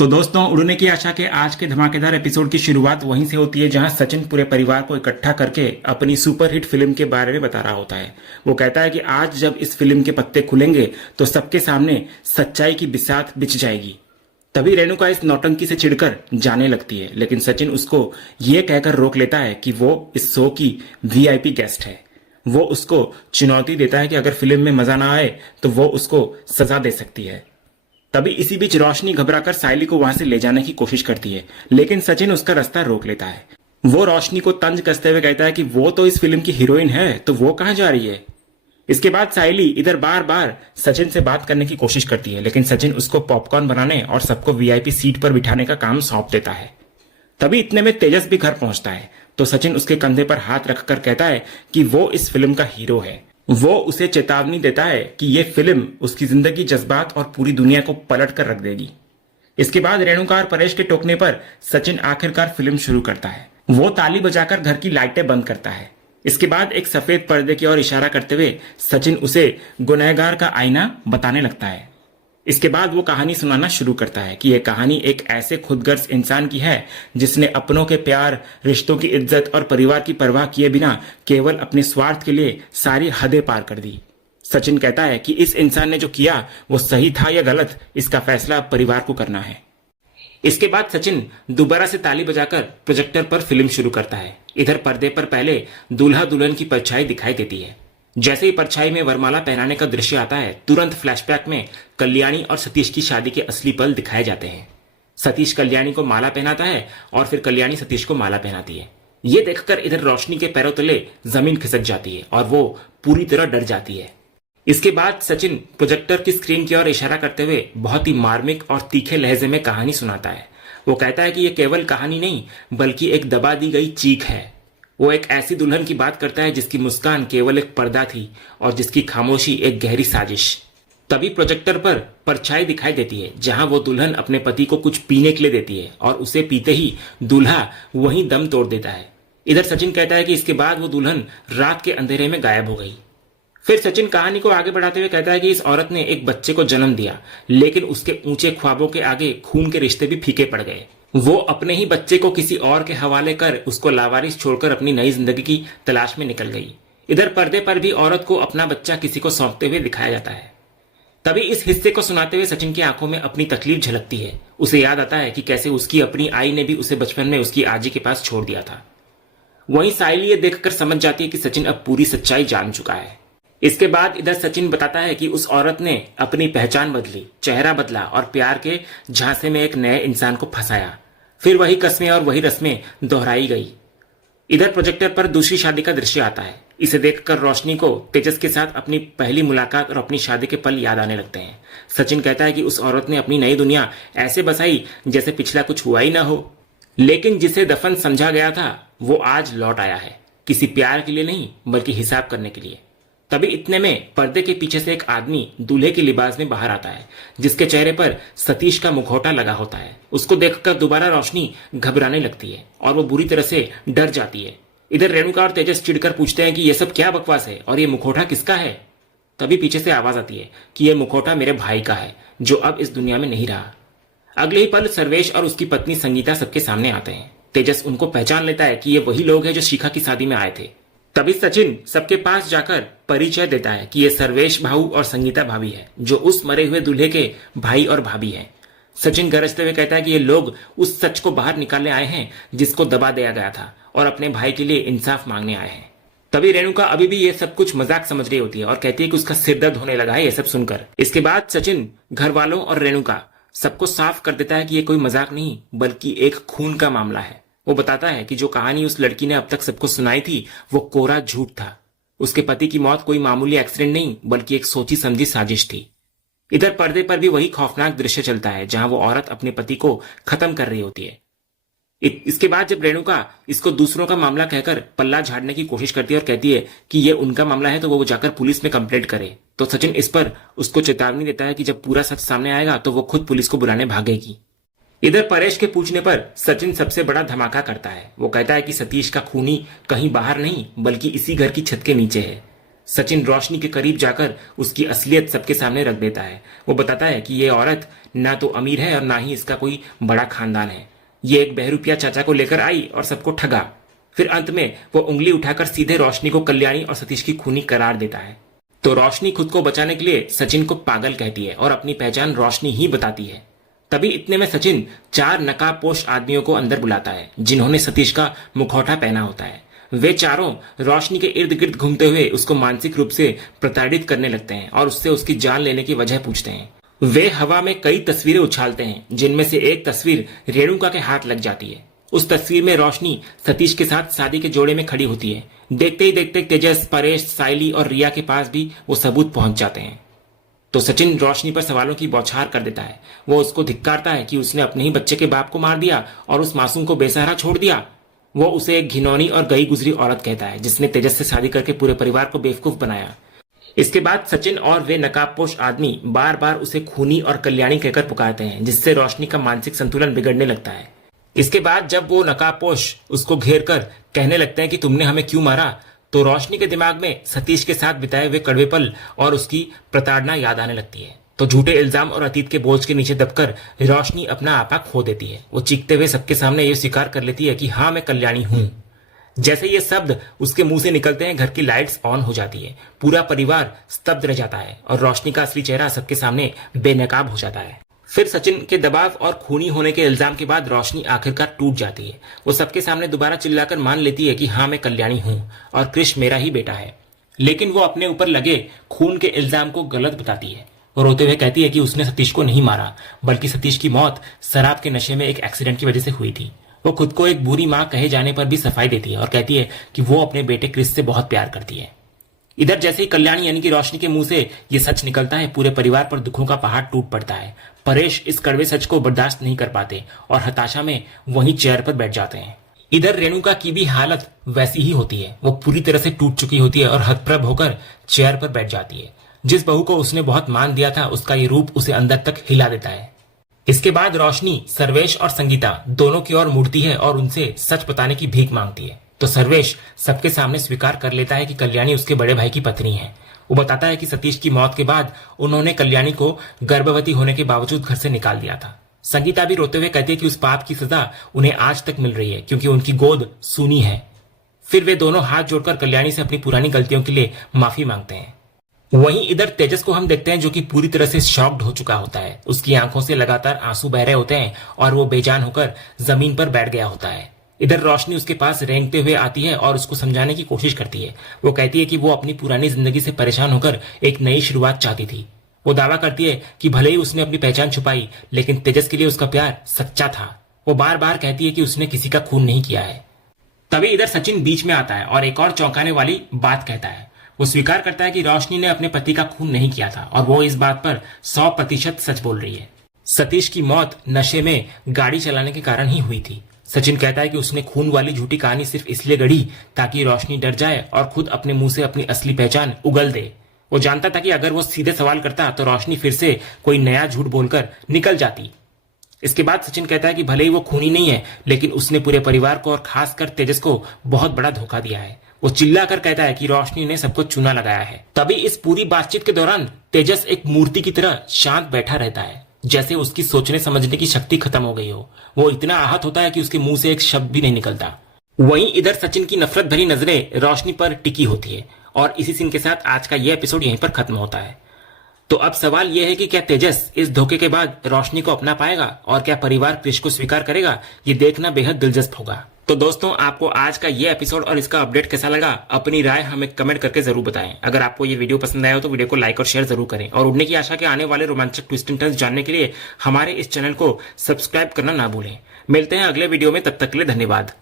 तो दोस्तों, उड़ने की आशा के आज के धमाकेदार एपिसोड की शुरुआत वहीं से होती है जहां सचिन पूरे परिवार को इकट्ठा करके अपनी सुपरहिट फिल्म के बारे में बता रहा होता है। वो कहता है कि आज जब इस फिल्म के पत्ते खुलेंगे तो सबके सामने सच्चाई की बिसात बिछ जाएगी। तभी रेणुका इस नौटंकी से चिढ़कर जाने लगती है, लेकिन सचिन उसको ये कहकर रोक लेता है कि वो इस शो की वीआईपी गेस्ट है। वो उसको चुनौती देता है कि अगर फिल्म में मजा ना आए तो वो उसको सजा दे सकती है। तभी इसी बीच रोशनी घबराकर सायली को वहां से ले जाने की कोशिश करती है, लेकिन सचिन उसका रास्ता रोक लेता है। वो रोशनी को तंज कसते हुए कहता है कि वो तो इस फिल्म की हीरोइन है, तो वो कहां जा रही है। इसके बाद सायली इधर बार बार सचिन से बात करने की कोशिश करती है, लेकिन सचिन उसको पॉपकॉर्न बनाने और सबको वीआईपी सीट पर बिठाने का काम सौंप देता है। तभी इतने में तेजस भी घर पहुंचता है, तो सचिन उसके कंधे पर हाथ रखकर कहता है कि वो इस फिल्म का हीरो है। वो उसे चेतावनी देता है कि ये फिल्म उसकी जिंदगी, जज्बात और पूरी दुनिया को पलट कर रख देगी। इसके बाद रेणुका और परेश के टोकने पर सचिन आखिरकार फिल्म शुरू करता है। वो ताली बजाकर घर की लाइटें बंद करता है। इसके बाद एक सफेद पर्दे की ओर इशारा करते हुए सचिन उसे गुनहगार का आईना बताने लगता है। इसके बाद वो कहानी सुनाना शुरू करता है कि यह कहानी एक ऐसे खुदगर्ज इंसान की है जिसने अपनों के प्यार, रिश्तों की इज्जत और परिवार की परवाह किए बिना केवल अपने स्वार्थ के लिए सारी हदें पार कर दी। सचिन कहता है कि इस इंसान ने जो किया वो सही था या गलत, इसका फैसला अब परिवार को करना है। इसके बाद सचिन दोबारा से ताली बजाकर प्रोजेक्टर पर फिल्म शुरू करता है। इधर पर्दे पर पहले दूल्हा दुल्हन की परछाई दिखाई देती है। जैसे ही परछाई में वरमाला पहनाने का दृश्य आता है, तुरंत फ्लैशबैक में कल्याणी और सतीश की शादी के असली पल दिखाए जाते हैं। सतीश कल्याणी को माला पहनाता है और फिर कल्याणी सतीश को माला पहनाती है। ये देखकर इधर रोशनी के पैरों तले जमीन खिसक जाती है और वो पूरी तरह डर जाती है। इसके बाद सचिन प्रोजेक्टर की स्क्रीन की ओर इशारा करते हुए बहुत ही मार्मिक और तीखे लहजे में कहानी सुनाता है। वो कहता है कि यह केवल कहानी नहीं बल्कि एक दबा दी गई चीख है। वो एक ऐसी दुल्हन की बात करता है जिसकी मुस्कान केवल एक पर्दा थी और जिसकी खामोशी एक गहरी साजिश। तभी प्रोजेक्टर पर परछाई दिखाई देती है जहां वो दुल्हन अपने पति को कुछ पीने के लिए देती है और उसे पीते ही दूल्हा वहीं दम तोड़ देता है। इधर सचिन कहता है कि इसके बाद वो दुल्हन रात के अंधेरे में गायब हो गई। फिर सचिन कहानी को आगे बढ़ाते हुए कहता है कि इस औरत ने एक बच्चे को जन्म दिया, लेकिन उसके ऊंचे ख्वाबों के आगे खून के रिश्ते भी फीके पड़ गए। वो अपने ही बच्चे को किसी और के हवाले कर उसको लावारिस छोड़कर अपनी नई जिंदगी की तलाश में निकल गई। इधर पर्दे पर भी औरत को अपना बच्चा किसी को सौंपते हुए दिखाया जाता है। तभी इस हिस्से को सुनाते हुए सचिन की आंखों में अपनी तकलीफ झलकती है। उसे याद आता है कि कैसे उसकी अपनी आई ने भी उसे बचपन में उसकी आजी के पास छोड़ दिया था। वहीं सायली ये देखकर समझ जाती है कि सचिन अब पूरी सच्चाई जान चुका है। इसके बाद इधर सचिन बताता है कि उस औरत ने अपनी पहचान बदली, चेहरा बदला और प्यार के झांसे में एक नए इंसान को फंसाया। फिर वही कस्में और वही रस्में दोहराई गई। इधर प्रोजेक्टर पर दूसरी शादी का दृश्य आता है। इसे देखकर रोशनी को तेजस के साथ अपनी पहली मुलाकात और अपनी शादी के पल याद आने लगते हैं। सचिन कहता है कि उस औरत ने अपनी नई दुनिया ऐसे बसाई जैसे पिछला कुछ हुआ ही ना हो, लेकिन जिसे दफन समझा गया था वो आज लौट आया है, किसी प्यार के लिए नहीं बल्कि हिसाब करने के लिए। तभी इतने में पर्दे के पीछे से एक आदमी दूल्हे के लिबास में बाहर आता है, जिसके चेहरे पर सतीश का मुखौटा लगा होता है। उसको देखकर दोबारा रोशनी घबराने लगती है और वो बुरी तरह से डर जाती है। इधर रेणुका और तेजस चिढ़कर पूछते हैं कि ये सब क्या बकवास है और ये मुखौटा किसका है। तभी पीछे से आवाज आती है कि यह मुखौटा मेरे भाई का है जो अब इस दुनिया में नहीं रहा। अगले ही पल सर्वेश और उसकी पत्नी संगीता सबके सामने आते हैं। तेजस उनको पहचान लेता है कि ये वही लोग हैं जो शिखा की शादी में आए थे। तभी सचिन सबके पास जाकर परिचय देता है कि ये सर्वेश भाऊ और संगीता भाभी है जो उस मरे हुए दूल्हे के भाई और भाभी हैं। सचिन गरजते हुए कहता है कि ये लोग उस सच को बाहर निकालने आए हैं जिसको दबा दिया गया था और अपने भाई के लिए इंसाफ मांगने आए हैं। तभी रेणुका अभी भी ये सब कुछ मजाक समझ रही होती है और कहती है कि उसका सिर दर्द होने लगा है ये सब सुनकर। इसके बाद सचिन घर वालों और रेणुका सबको साफ कर देता है कि ये कोई मजाक नहीं बल्कि एक खून का मामला है। वो बताता है कि जो कहानी उस लड़की ने अब तक सबको सुनाई थी वो कोरा झूठ था। उसके पति की मौत कोई मामूली एक्सीडेंट नहीं बल्कि एक सोची समझी साजिश थी। इधर पर्दे पर भी वही खौफनाक दृश्य चलता है जहां वो औरत अपने पति को खत्म कर रही होती है। इसके बाद जब रेणुका इसको दूसरों का मामला कहकर पल्ला झाड़ने की कोशिश करती है और कहती है कि ये उनका मामला है तो वो जाकर पुलिस में कंप्लेंट करे, तो सचिन इस पर उसको चेतावनी देता है कि जब पूरा सच सामने आएगा तो वो खुद पुलिस को बुलाने भागेगी। इधर परेश के पूछने पर सचिन सबसे बड़ा धमाका करता है। वो कहता है कि सतीश का खूनी कहीं बाहर नहीं बल्कि इसी घर की छत के नीचे है। सचिन रोशनी के करीब जाकर उसकी असलियत सबके सामने रख देता है। वो बताता है कि ये औरत ना तो अमीर है और ना ही इसका कोई बड़ा खानदान है। ये एक बहरूपिया चाचा को लेकर आई और सबको ठगा। फिर अंत में वो उंगली उठाकर सीधे रोशनी को कल्याणी और सतीश की खूनी करार देता है। तो रोशनी खुद को बचाने के लिए सचिन को पागल कहती है और अपनी पहचान रोशनी ही बताती है। तभी इतने में सचिन 4 नकाबपोश आदमियों को अंदर बुलाता है जिन्होंने सतीश का मुखौटा पहना होता है। वे चारों रोशनी के इर्द गिर्द घूमते हुए उसको मानसिक रूप से प्रताड़ित करने लगते हैं और उससे उसकी जान लेने की वजह पूछते हैं। वे हवा में कई तस्वीरें उछालते हैं जिनमें से एक तस्वीर रेणुका के हाथ लग जाती है। उस तस्वीर में रोशनी सतीश के साथ शादी के जोड़े में खड़ी होती है। देखते ही देखते तेजस, परेश, साइली और रिया के पास भी वो सबूत पहुंच जाते हैं। तो सचिन रोशनी पर सवालों की बौछार कर देता है। वो उसको धिक्कारता है कि उसने अपने ही बच्चे के बाप को मार दिया और उस मासूम को बेसहारा छोड़ दिया। वो उसे एक घिनौनी और गई गुजरी औरत कहता है जिसने तेजस से शादी करके पूरे परिवार को बेवकूफ बनाया। इसके बाद सचिन और वे नकाबपोश आदमी बार बार उसे खूनी और कल्याणी कहकर पुकारते हैं जिससे रोशनी का मानसिक संतुलन बिगड़ने लगता है। इसके बाद जब वो नकाबपोश उसको घेर कर कहने लगते हैं कि तुमने हमें क्यों मारा, तो रोशनी के दिमाग में सतीश के साथ बिताए हुए कड़वे पल और उसकी प्रताड़ना याद आने लगती है। तो झूठे इल्जाम और अतीत के बोझ के नीचे दबकर रोशनी अपना आपा खो देती है। वो चीखते हुए सबके सामने ये स्वीकार कर लेती है कि हाँ, मैं कल्याणी हूं। जैसे ये शब्द उसके मुंह से निकलते हैं, घर की लाइट्स ऑन हो जाती है। पूरा परिवार स्तब्ध रह जाता है और रोशनी का असली चेहरा सबके सामने बेनकाब हो जाता है। फिर सचिन के दबाव और खूनी होने के इल्जाम के बाद रोशनी आखिरकार टूट जाती है। वो सबके सामने दोबारा चिल्लाकर मान लेती है कि हाँ, मैं कल्याणी हूं और क्रिश मेरा ही बेटा है। लेकिन वो अपने ऊपर लगे खून के इल्जाम को गलत बताती है। वो रोते हुए कहती है कि उसने सतीश को नहीं मारा, बल्कि सतीश की मौत शराब के नशे में एक एक्सीडेंट की वजह से हुई थी। वो खुद को एक बुरी मां कहे जाने पर भी सफाई देती है और कहती है कि वो अपने बेटे क्रिस से बहुत प्यार करती है। इधर जैसे ही कल्याणी यानी कि रोशनी के मुंह से ये सच निकलता है, पूरे परिवार पर दुखों का पहाड़ टूट पड़ता है। परेश इस कड़वे सच को बर्दाश्त नहीं कर पाते और हताशा में वहीं चेयर पर बैठ जाते हैं। इधर रेणुका की भी हालत वैसी ही होती है। वो पूरी तरह से टूट चुकी होती है और हतप्रभ होकर चेयर पर बैठ जाती है। जिस बहू को उसने बहुत मान दिया था, उसका ये रूप उसे अंदर तक हिला देता है। इसके बाद रोशनी सर्वेश और संगीता दोनों की ओर मुड़ती है और उनसे सच बताने की भीख मांगती है। तो सर्वेश सबके सामने स्वीकार कर लेता है कि कल्याणी उसके बड़े भाई की पत्नी है। वो बताता है कि सतीश की मौत के बाद उन्होंने कल्याणी को गर्भवती होने के बावजूद घर से निकाल दिया था। संगीता भी रोते हुए कहती है कि उस पाप की सजा उन्हें आज तक मिल रही है क्योंकि उनकी गोद सूनी है। फिर वे दोनों हाथ जोड़कर कल्याणी से अपनी पुरानी गलतियों के लिए माफी मांगते हैं। वहीं इधर तेजस को हम देखते हैं जो कि पूरी तरह से शॉक्ड हो चुका होता है। उसकी आंखों से लगातार आंसू बह रहे होते हैं और वो बेजान होकर जमीन पर बैठ गया होता है। इधर रोशनी उसके पास रेंगते हुए आती है और उसको समझाने की कोशिश करती है। वो कहती है कि वो अपनी पुरानी जिंदगी से परेशान होकर एक नई शुरुआत चाहती थी। वो दावा करती है कि भले ही उसने अपनी पहचान छुपाई, लेकिन तेजस के लिए उसका प्यार सच्चा था। वो बार बार कहती है कि उसने किसी का खून नहीं किया है। तभी इधर सचिन बीच में आता है और एक और चौंकाने वाली बात कहता है। वो स्वीकार करता है कि रोशनी ने अपने पति का खून नहीं किया था और वो इस बात पर 100% सच बोल रही है। सतीश की मौत नशे में गाड़ी चलाने के कारण ही हुई थी। सचिन कहता है कि उसने खून वाली झूठी कहानी सिर्फ इसलिए गढ़ी ताकि रोशनी डर जाए और खुद अपने मुंह से अपनी असली पहचान उगल दे। वो जानता था कि अगर वो सीधे सवाल करता तो रोशनी फिर से कोई नया झूठ बोलकर निकल जाती। इसके बाद सचिन कहता है कि भले ही वो खूनी नहीं है, लेकिन उसने पूरे परिवार को और खासकर तेजस को बहुत बड़ा धोखा दिया है। वो चिल्लाकर कहता है कि रोशनी ने सबको चूना लगाया है। तभी इस पूरी बातचीत के दौरान तेजस एक मूर्ति की तरह शांत बैठा रहता है, जैसे उसकी सोचने समझने की शक्ति खत्म हो गई हो। वो इतना आहत होता है कि उसके मुंह से एक शब्द भी नहीं निकलता। वहीं इधर सचिन की नफरत भरी नजरें रोशनी पर टिकी होती है और इसी सीन के साथ आज का यह एपिसोड यहीं पर खत्म होता है। तो अब सवाल यह है कि क्या तेजस इस धोखे के बाद रोशनी को अपना पाएगा और क्या परिवार क्रिश को स्वीकार करेगा? ये देखना बेहद दिलचस्प होगा। तो दोस्तों, आपको आज का ये एपिसोड और इसका अपडेट कैसा लगा, अपनी राय हमें कमेंट करके जरूर बताएं। अगर आपको ये वीडियो पसंद आया हो तो वीडियो को लाइक और शेयर जरूर करें और उड़ने की आशा के आने वाले रोमांचक ट्विस्ट एंड टर्न्स जानने के लिए हमारे इस चैनल को सब्सक्राइब करना ना भूलें। मिलते हैं अगले वीडियो में, तब तक के लिए धन्यवाद।